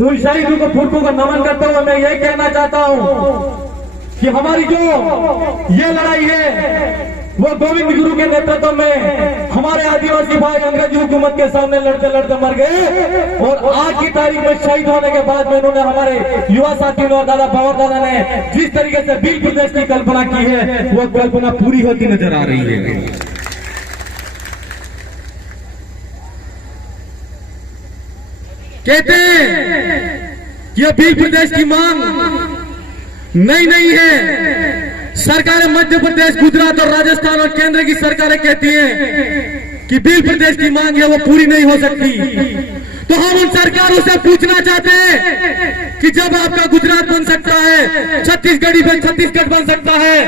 उन शहीदों को फुटकों को नमन करते हुए मैं यही कहना चाहता हूं कि हमारी जो ये लड़ाई है वो गोविंद गुरु के नेतृत्व में हमारे आदिवासी भाई अंग्रेजी हुकूमत के सामने लड़ते लड़ते मर गए और आज की तारीख में शहीद होने के बाद में इन्होंने हमारे युवा साथियों और दादा बाबा दादा ने जिस तरीके से भील प्रदेश की कल्पना की है वो कल्पना पूरी होती नजर आ रही है। कहते हैं कि भील प्रदेश की मांग नहीं है। सरकारें मध्य प्रदेश, गुजरात और राजस्थान और केंद्र की सरकारें कहती हैं कि भील प्रदेश की मांग है वो पूरी नहीं हो सकती। तो हम उन सरकारों से पूछना चाहते हैं कि जब आपका गुजरात बन सकता है, छत्तीसगढ़ी पे छत्तीसगढ़ बन सकता है,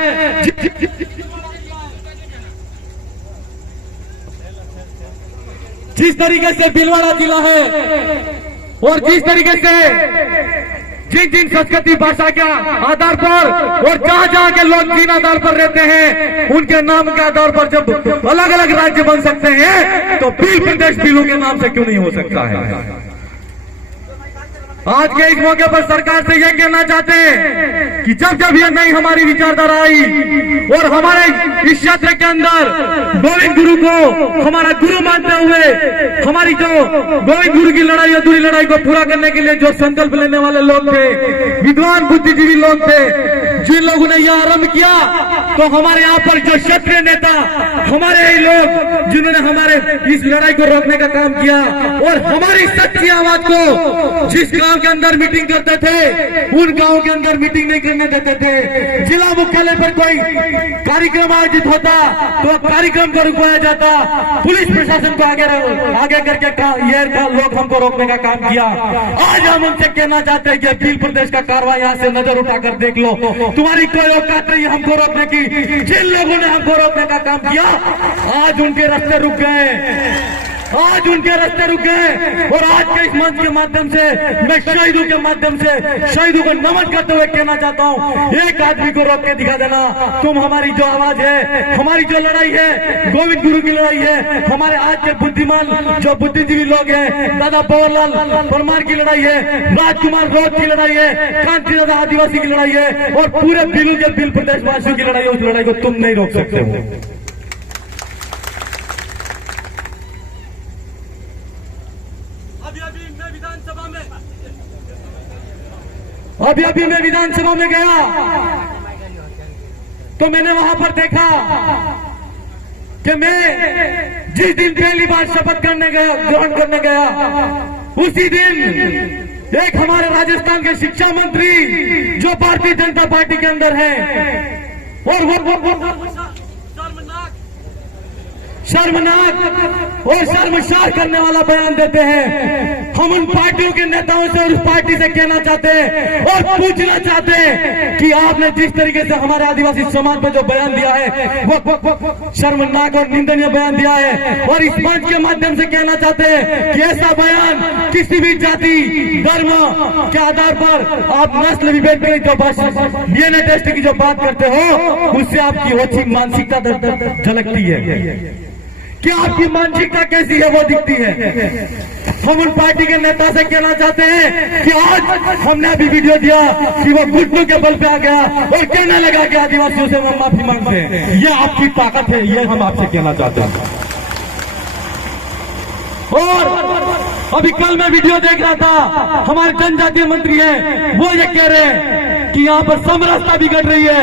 जिस तरीके से भीलवाड़ा जिला है और जिस तरीके से जिन संस्कृति भाषा के आधार पर और जहां के लोग जिन आधार पर रहते हैं उनके नाम के आधार पर जब अलग अलग राज्य बन सकते हैं तो भील प्रदेश भीलों के नाम से क्यों नहीं हो सकता है। आज के इस मौके पर सरकार से यह कहना चाहते हैं कि जब ये नई हमारी विचारधारा आई और हमारे इस क्षेत्र के अंदर गोविंद गुरु को हमारा गुरु मानते हुए हमारी जो गोविंद गुरु की लड़ाई अधूरी लड़ाई को पूरा करने के लिए जो संकल्प लेने वाले लोग थे, विद्वान बुद्धिजीवी लोग थे, जिन लोगों ने यह आरंभ किया, तो हमारे यहाँ पर जो क्षत्रिय नेता, हमारे ही लोग जिन्होंने हमारे इस लड़ाई को रोकने का काम किया और हमारी सच्ची आवाज को जिस गांव के अंदर मीटिंग करते थे उन गांव के अंदर मीटिंग नहीं करने देते थे। जिला मुख्यालय पर कोई कार्यक्रम आयोजित होता तो कार्यक्रम को रुकवाया जाता, पुलिस प्रशासन को आगे करके ये लोग हमको रोकने का काम किया। आज हम उनसे कहना चाहते हैं कि भील प्रदेश का कार्रवाई यहाँ से नजर उठाकर देख लो, तुम्हारी कोई औकात नहीं हमको रोकने की। जिन लोगों ने हमको रोकने का काम किया आज उनके रास्ते रुक गए, आज उनके रास्ते रुक गए। और आज के इस मंच के माध्यम से मैं शहीदों के माध्यम से शहीदों को नमन करते हुए कहना चाहता हूं, एक आदमी को रोक के दिखा देना, तुम हमारी जो आवाज है, हमारी जो लड़ाई है, गोविंद गुरु की लड़ाई है, हमारे आज के बुद्धिमान जो बुद्धिजीवी लोग हैं, दादा पवनलाल परमार की लड़ाई है, राजकुमार रोड की लड़ाई है, कांति दादा आदिवासी की लड़ाई है और पूरे भीलू के भील प्रदेश वासियों की लड़ाई है। उस लड़ाई को तुम नहीं रोक सकते हो। अभी मैं विधानसभा में गया तो मैंने वहां पर देखा कि मैं जिस दिन पहली बार शपथ करने गया, ग्रहण करने गया, उसी दिन एक हमारे राजस्थान के शिक्षा मंत्री जो भारतीय जनता पार्टी के अंदर है और वो शर्मनाक और शर्मसार करने वाला बयान देते हैं। हम उन पार्टियों के नेताओं से और उस पार्टी से कहना चाहते हैं और पूछना चाहते हैं कि आपने जिस तरीके से हमारे आदिवासी समाज पर जो बयान दिया है वो शर्मनाक और निंदनीय बयान दिया है। और इस मंच के माध्यम से कहना चाहते हैं कि ऐसा बयान किसी भी जाति धर्म के आधार पर आप नस्ल विभेद की जो डीएनए टेस्ट की जो बात करते हो उससे आपकी ओछी मानसिकता झलकती है कि आपकी मानसिकता कैसी है वो दिखती है। हम उन पार्टी के नेता से कहना चाहते हैं कि आज हमने अभी वीडियो दिया कि वो घुटनों के बल पे आ गया और कहने लगा कि आदिवासियों से हम माफी मांगते हैं। ये आपकी ताकत है, ये हम आपसे कहना चाहते हैं। और अभी कल मैं वीडियो देख रहा था, हमारे जनजातीय मंत्री हैं वो ये कह रहे हैं कि यहाँ पर समरसता बिगड़ रही है,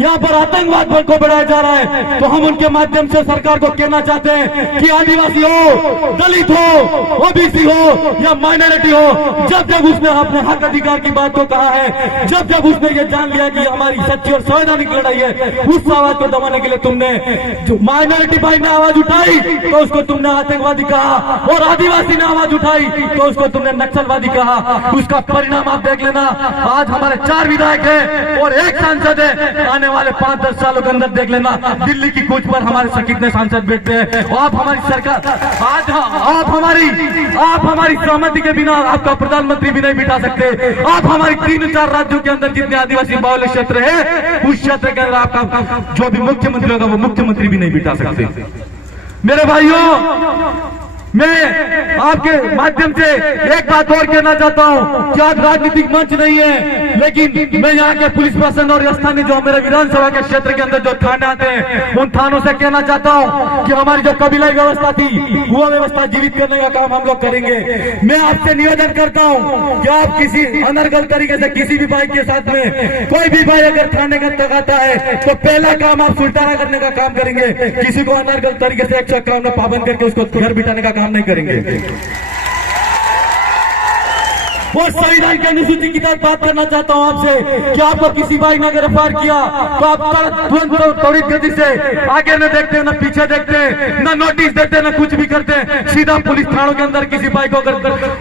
यहाँ पर आतंकवाद को बढ़ाया जा रहा है। तो हम उनके माध्यम से सरकार को कहना चाहते हैं कि आदिवासी हो, दलित हो, ओबीसी हो या माइनॉरिटी हो, जब जब उसने अपने हक अधिकार की बात को कहा है, जब जब उसने ये जान लिया कि हमारी सच्ची और संवैधानिक लड़ाई है, उस आवाज को दबाने के लिए तुमने जो माइनॉरिटी भाई ने आवाज उठाई तो उसको तुमने आतंकवादी कहा और आदिवासी ने आवाज उठाई तो उसको तुमने नक्सलवादी कहा। उसका परिणाम आप देख लेना। आज हमारे 4 विधायक है और 1 सांसद है, आने वाले 5-10 सालों के अंदर देख लेना दिल्ली की कूच पर हमारे से कितने सांसद बैठते हैं। आप हमारी सरकार आज आप हमारी सहमति के बिना आपका प्रधानमंत्री भी नहीं बिठा सकते। आप हमारी 3-4 राज्यों के अंदर जितने आदिवासी बाहुल्य क्षेत्र है उस क्षेत्र के अंदर आपका जो भी मुख्यमंत्री होगा वो मुख्यमंत्री भी नहीं बिठा सकते। मेरे भाइयों, मैं आपके माध्यम से एक बात और कहना चाहता हूं कि आज राजनीतिक मंच नहीं है, लेकिन मैं यहाँ के पुलिस प्रशासन और स्थानीय जो मेरे विधानसभा के क्षेत्र के अंदर जो थाने आते हैं उन थानों से कहना चाहता हूं कि हमारी जो कबीलाई व्यवस्था थी वो व्यवस्था जीवित करने का काम हम लोग करेंगे। मैं आपसे निवेदन करता हूं कि आप किसी अनर्गल तरीके से किसी भी भाई के साथ में कोई भी भाई अगर थाने का तक आता है तो पहला काम आप सुल्टाना करने का काम करेंगे, किसी को अनर्गल तरीके से 151 में पाबंद करके उसको घर बिठाने का काम नहीं करेंगे। और संविधान के अनुसूची की तरफ बात करना चाहता हूं आपसे कि आपको किसी भाई ने गिरफ्तार किया तो आप तुरंत त्वरित गति से आगे न देखते न पीछे देखते न नोटिस देते न कुछ भी करते, सीधा पुलिस थानों के अंदर किसी भाई को अगर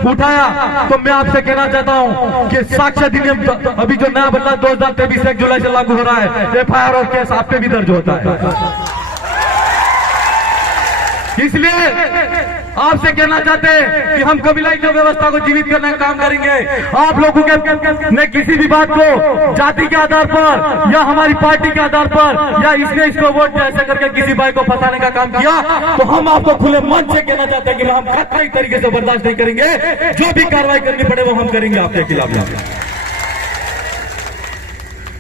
उठाया तो मैं आपसे कहना चाहता हूं कि साक्ष्य अधिनियम अभी जो नया बदला 2023 1 जुलाई से लागू हो रहा है, FIR और केस आप पे भी दर्ज होता है। इसलिए आपसे कहना चाहते हैं कि हम कबीलाई जो व्यवस्था को जीवित करने का काम करेंगे। आप लोगों के ने किसी भी बात को जाति के आधार पर या हमारी पार्टी के आधार पर या इसने इसको वोट ऐसे करके किसी भाई को फंसाने का काम किया तो हम आपको खुले मन से कहना चाहते हैं कि हम कतई तरीके से बर्दाश्त नहीं करेंगे। जो भी कार्रवाई करनी पड़े वो हम करेंगे आपके खिलाफ।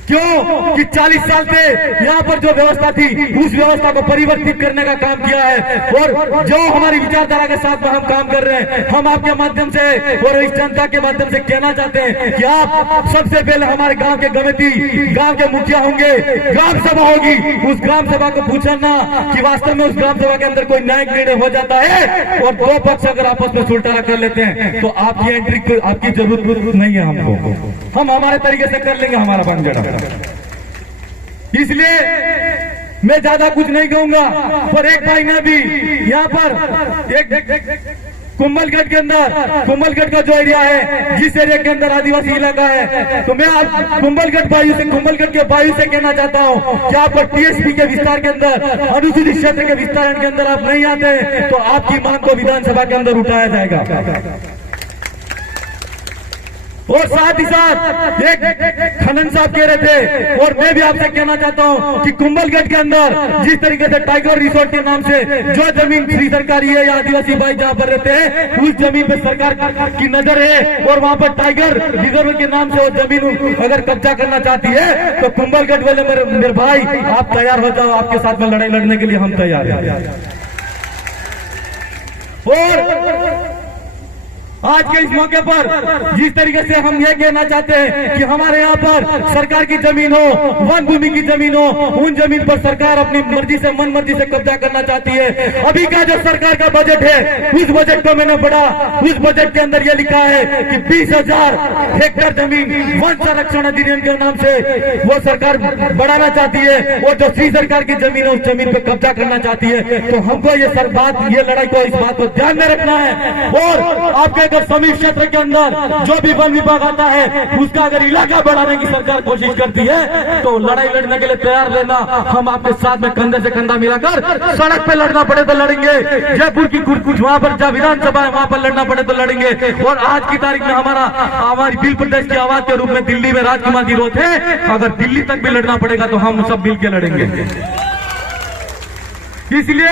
क्यों कि 40 साल से यहाँ पर जो व्यवस्था थी उस व्यवस्था को परिवर्तित करने का काम किया है और जो हमारी विचारधारा के साथ में हम काम कर रहे हैं, हम आपके माध्यम से और इस जनता के माध्यम से कहना चाहते हैं कि आप सबसे पहले हमारे गांव के कमेटी, गांव के मुखिया होंगे, ग्राम सभा होगी, उस ग्राम सभा को पूछना कि वास्तव में उस ग्राम सभा के अंदर कोई न्यायिक निर्णय हो जाता है और दो पक्ष अगर आपस में सुलटाना कर लेते हैं तो आपकी एंट्री आपकी जरूरत नहीं है हमको, हम हमारे तरीके से कर लेंगे हमारा बंजड़ा। इसलिए मैं ज्यादा कुछ नहीं कहूंगा। पर एक भाई ने भी यहाँ पर एक कुंभलगढ़ के अंदर, कुंभलगढ़ का जो एरिया है जिस एरिया के अंदर आदिवासी इलाका है, तो मैं आप कुंभलगढ़ के वायु से कहना चाहता हूँ कि आप TSP के विस्तार के अंदर, अनुसूचित क्षेत्र के विस्तारण के अंदर आप नहीं आते तो आपकी मांग को विधानसभा के अंदर उठाया जाएगा। और साथ ही साथ एक खनन साहब कह रहे थे और मैं भी आपसे कहना चाहता हूं कि कुंभलगढ़ के अंदर जिस तरीके से टाइगर रिसोर्ट के नाम से जो जमीन श्री सरकारी है या आदिवासी भाई जहां पर रहते हैं उस जमीन पे सरकार की नजर है और वहां पर टाइगर रिजर्व के नाम से वो जमीन अगर कब्जा करना चाहती है तो कुंभलगढ़ वाले मेरे भाई आप तैयार हो जाओ, आपके साथ में लड़ाई लड़ने के लिए हम तैयार हैं। और आज के इस मौके पर जिस तरीके से हम ये कहना चाहते हैं कि हमारे यहाँ पर सरकार की जमीन हो, वन भूमि की जमीन हो, उन जमीन पर सरकार अपनी मर्जी से मन मर्जी से कब्जा करना चाहती है। अभी का जो सरकार का बजट है उस बजट को मैंने पढ़ा, उस बजट के अंदर ये लिखा है कि 20,000 हेक्टेयर जमीन वन संरक्षण अधिनियम के नाम से वो सरकार बढ़ाना चाहती है और जो श्री सरकार की जमीन है उस जमीन पर कब्जा करना चाहती है। तो हमको ये लड़ाई को, इस बात को ध्यान में रखना है। और आपके अगर समीप क्षेत्र के अंदर जो भी वन विभाग आता है उसका अगर इलाका बढ़ाने की सरकार कोशिश करती है तो लड़ाई लड़ने के लिए तैयार रहना। हम आपके साथ में कंधे से कंधा मिलाकर सड़क पे लड़ना पड़े तो लड़ेंगे, जयपुर की कुछ वहां पर जहाँ विधानसभा है वहां पर लड़ना पड़े तो लड़ेंगे। और आज की तारीख में हमारी दिल प्रदेश की आवाज के रूप में दिल्ली में राजकुमार जी रोते हैं, अगर दिल्ली तक भी लड़ना पड़ेगा तो हम सब मिल के लड़ेंगे। इसलिए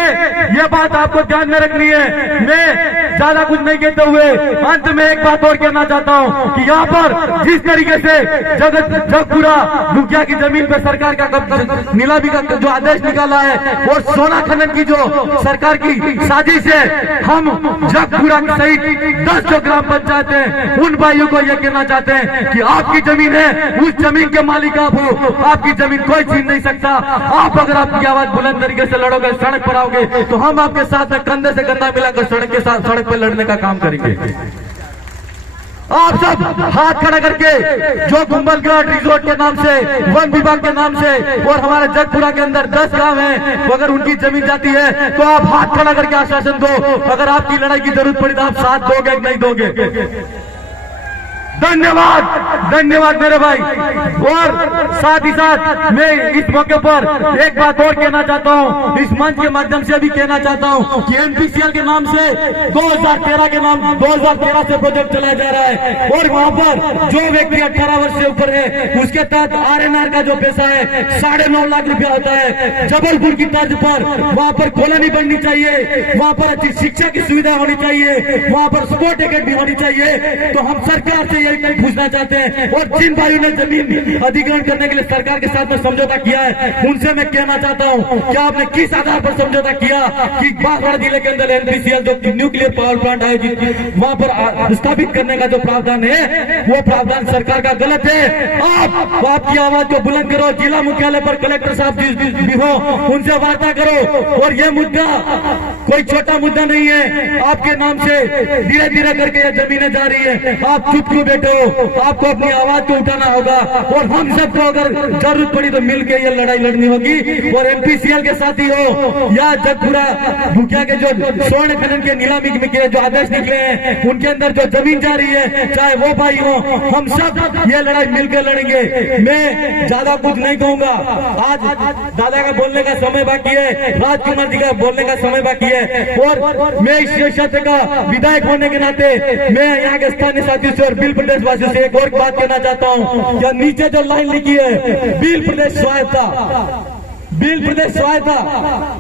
ये बात आपको ध्यान में रखनी है। मैं ज्यादा कुछ नहीं कहते हुए अंत में एक बात और कहना चाहता हूं कि यहाँ पर जिस तरीके से जगपुरा मुखिया की जमीन पे सरकार का नीलामी का जो आदेश निकाला है और सोना खनन की जो सरकार की साजिश है, हम जगपुरा सहित 10 जो ग्राम पंचायत है उन भाइयों को यह कहना चाहते हैं कि आपकी जमीन है, उस जमीन के मालिक आप हो, आपकी जमीन कोई छीन नहीं सकता। आप अगर आपकी आवाज बुलंद तरीके से लड़ोगे, सड़क पर आओगे तो हम आपके साथ में कंधे से कंधा मिलाकर सड़क पर लड़ने का काम करेंगे। आप सब हाथ खड़ा करके जो कुंभलगढ़ रिजोर्ट के नाम से, वन विभाग के नाम से और हमारे जगपुरा के अंदर 10 गांव हैं, अगर उनकी जमीन जाती है तो आप हाथ खड़ा करके आश्वासन दो। अगर आपकी लड़ाई की जरूरत पड़ी तो आप साथ दोगे नहीं दोगे? धन्यवाद, धन्यवाद मेरे भाई। और साथ ही साथ मैं इस मौके पर एक बात और कहना चाहता हूं, इस मंच के माध्यम से भी कहना चाहता हूं कि एनपीसीएल के नाम से 2013 से प्रोजेक्ट चलाया जा रहा है और वहां पर जो व्यक्ति 18 वर्ष से ऊपर है उसके तहत आरएनआर का जो पैसा है 9.5 लाख रुपया होता है। जबलपुर की तर्ज पर वहां पर कॉलोनी बननी चाहिए, वहां पर अच्छी शिक्षा की सुविधा होनी चाहिए, वहां पर स्पोर्ट एकेडमी होनी चाहिए। तो हम सरकार से यही पूछना चाहते हैं और जिन भाइयों ने जमीन अधिग्रहण करने के लिए सरकार के साथ में समझौता किया है उनसे मैं कहना चाहता हूं कि आपने किस आधार पर समझौता किया कि बांसवाड़ा जिले के अंदर एनपीसीएल जो न्यूक्लियर पावर प्लांट आयोजित वहां पर स्थापित करने का जो प्रावधान है वो प्रावधान सरकार का गलत है। आप आपकी आवाज को बुलंद करो, जिला मुख्यालय पर कलेक्टर साहब भी हो उनसे वार्ता करो। और ये मुद्दा कोई छोटा मुद्दा नहीं है, आपके नाम से धीरे धीरे करके ये जमीनें जा रही है। आप चुप क्यों बैठे हो? आपको अपनी आवाज को उठाना होगा और हम सबको अगर जरूरत पड़ी तो मिलकर ये लड़ाई लड़नी होगी। और एनपीसीएल के साथी हो या जगपुरा भूकिया के जो स्वर्ण खनन के नीलामी के जो आदेश निकले हैं उनके अंदर जो जमीन जा रही है, चाहे वो भाई हो, हम सब ये लड़ाई मिलकर लड़ेंगे। मैं ज्यादा कुछ नहीं कहूंगा, आज दादा का बोलने का समय बाकी है, राजकुमार जी का बोलने का समय बाकी है। और मैं इस क्षेत्र का विधायक होने के नाते मैं यहाँ के स्थानीय साथियों से और बिल प्रदेश वासियों से एक और बात कहना चाहता हूँ। या नीचे जो लाइन लिखी है बिल प्रदेश स्वायत्ता, बिल प्रदेश स्वायत्ता,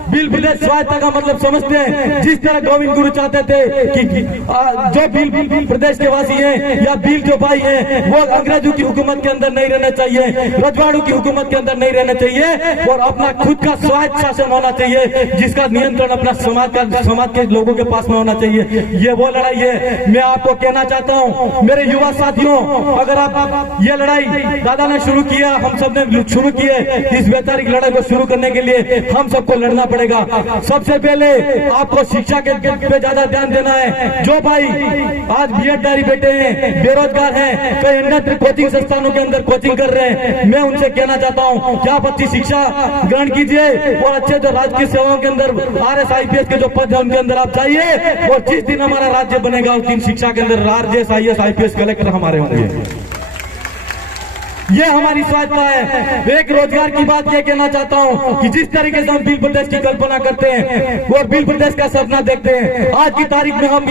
बिल प्रदेश स्वायत्ता का मतलब समझते हैं जिस तरह गोविंद गुरु चाहते थे कि जो बिल प्रदेश के वासी हैं या बिल जो भाई हैं वो अंग्रेजों की हुकूमत के अंदर नहीं रहना चाहिए, रजवाड़ों की हुकूमत के अंदर नहीं रहना चाहिए और अपना खुद का स्वायत्त शासन होना चाहिए जिसका नियंत्रण अपना समाज के लोगों के पास में होना चाहिए। ये वो लड़ाई है। मैं आपको कहना चाहता हूँ मेरे युवा साथियों, अगर आप ये लड़ाई दादा ने शुरू किया, हम सब ने शुरू किए, इस वैचारिक लड़ाई को शुरू करने के लिए हम सबको लड़ना पड़ेगा। सबसे पहले आपको शिक्षा के पे ज्यादा ध्यान देना है। जो भाई आज बीएडधारी बैठे हैं, बेरोजगार हैं, कई अन्य कोचिंग संस्थानों के अंदर कोचिंग कर रहे हैं, मैं उनसे कहना चाहता हूं कि आप अच्छी शिक्षा ग्रहण कीजिए और अच्छे जो राजकीय सेवाओं के अंदर RS IPS के जो पद है उनके अंदर आप जाइए और जिस दिन हमारा राज्य बनेगा उस दिन शिक्षा के अंदर RS IAS IPS कलेक्टर हमारे होंगे। ये हमारी स्वायत्ता है। एक रोजगार की बात ये कहना चाहता हूँ कि जिस तरीके से हम बिल प्रदेश की कल्पना करते हैं और बिल प्रदेश का सपना देखते हैं, आज की तारीख में हम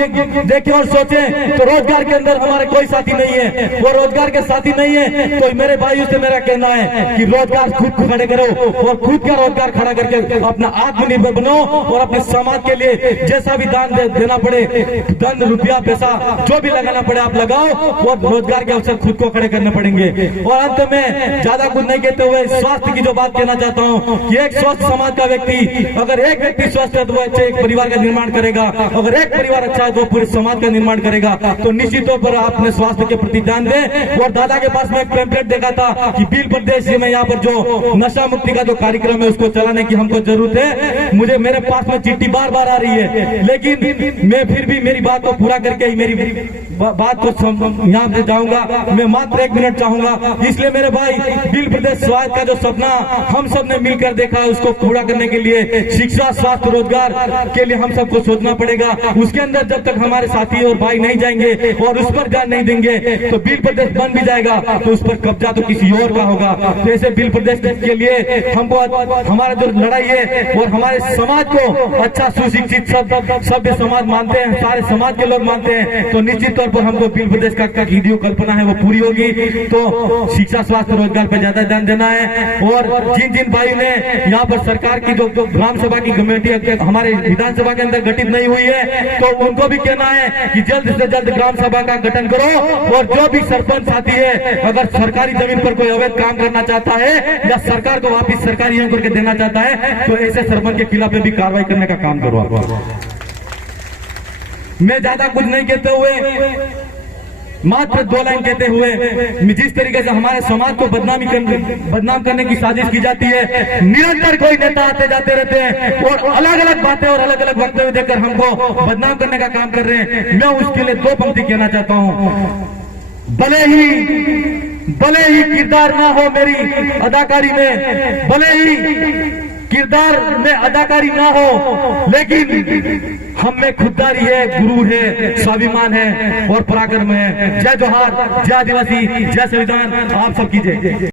देखें और सोचें तो रोजगार के अंदर हमारे कोई साथी नहीं है, वो रोजगार के साथी नहीं है। तो मेरे भाइयों से मेरा कहना है कि रोजगार खुद को खड़े करो और खुद का रोजगार खड़ा करके अपना आत्मनिर्भर बनो और अपने समाज के लिए जैसा भी दान देना पड़े, धन रुपया पैसा जो भी लगाना पड़े आप लगाओ और रोजगार के अवसर खुद को खड़े करने पड़ेंगे। और अंत में ज्यादा कुछ नहीं कहते हुए स्वास्थ्य की जो बात कहना चाहता हूँ कि एक स्वस्थ समाज का व्यक्ति, अगर एक व्यक्ति स्वस्थ है तो वो एक परिवार का निर्माण करेगा, अगर एक परिवार अच्छा है तो पूरे समाज का निर्माण करेगा। तो निश्चित तौर पर आप अपने स्वास्थ्य के प्रति ध्यान दें। और दादा के पास में एक पैम्पलेट देखा था कि बिल प्रदेश में यहाँ पर जो नशा मुक्ति का जो कार्यक्रम है उसको चलाने की हमको जरूरत है। मुझे मेरे पास में चिट्ठी बार बार आ रही है, लेकिन मैं फिर भी मेरी बात को पूरा करके ही मेरी बात को यहाँ से जाऊंगा। मैं मात्र 1 मिनट चाहूंगा। इसलिए मेरे भाई बिल प्रदेश स्वायत्त का जो सपना हम सब ने मिलकर देखा है उसको पूरा करने के लिए शिक्षा, स्वास्थ्य, रोजगार के लिए हम सबको सोचना पड़ेगा। उसके अंदर जब तक हमारे साथी और भाई नहीं जाएंगे और उस पर ध्यान नहीं देंगे तो बिल प्रदेश बन भी जाएगा तो उस पर कब्जा तो किसी और का होगा। तो ऐसे बिल प्रदेश के लिए हमको हमारा जो लड़ाई है और हमारे समाज को अच्छा सुशिक्षित सभ्य समाज मानते हैं, सारे समाज के लोग मानते हैं, तो निश्चित तौर पर हमको बिल प्रदेश का जो कल्पना है वो पूरी होगी। तो शिक्षा, स्वास्थ्य, रोजगार पे ज्यादा ध्यान देना है। और जिन जिन भाइयों ने यहाँ पर सरकार की जो ग्राम सभा की कमेटी हमारे विधानसभा के अंदर गठित नहीं हुई है तो उनको भी कहना है कि जल्द से जल्द ग्राम सभा का गठन करो। और जो भी सरपंच साथी है अगर सरकारी जमीन पर कोई अवैध काम करना चाहता है या सरकार को वापिस सरकारी नियम करके देना चाहता है तो ऐसे सरपंच के खिलाफ भी कार्रवाई करने का काम करो। मैं ज्यादा कुछ नहीं कहते हुए मात्र 2 लाइन कहते हुए, जिस तरीके से हमारे समाज को बदनाम करने की साजिश की जाती है, निरंतर कोई नेता आते जाते रहते हैं और अलग अलग बातें और अलग अलग वक्तव्य देकर हमको बदनाम करने का काम कर रहे हैं। मैं उसके लिए 2 पंक्ति कहना चाहता हूं। भले ही किरदार ना हो मेरी अदाकारी में, भले ही किरदार में अदाकारी ना हो, लेकिन हम में खुददारी है, गुरु है, स्वाभिमान है और पराक्रम है। जय जोहार, जय आदिवासी, जय संविधान। आप सब कीजिए।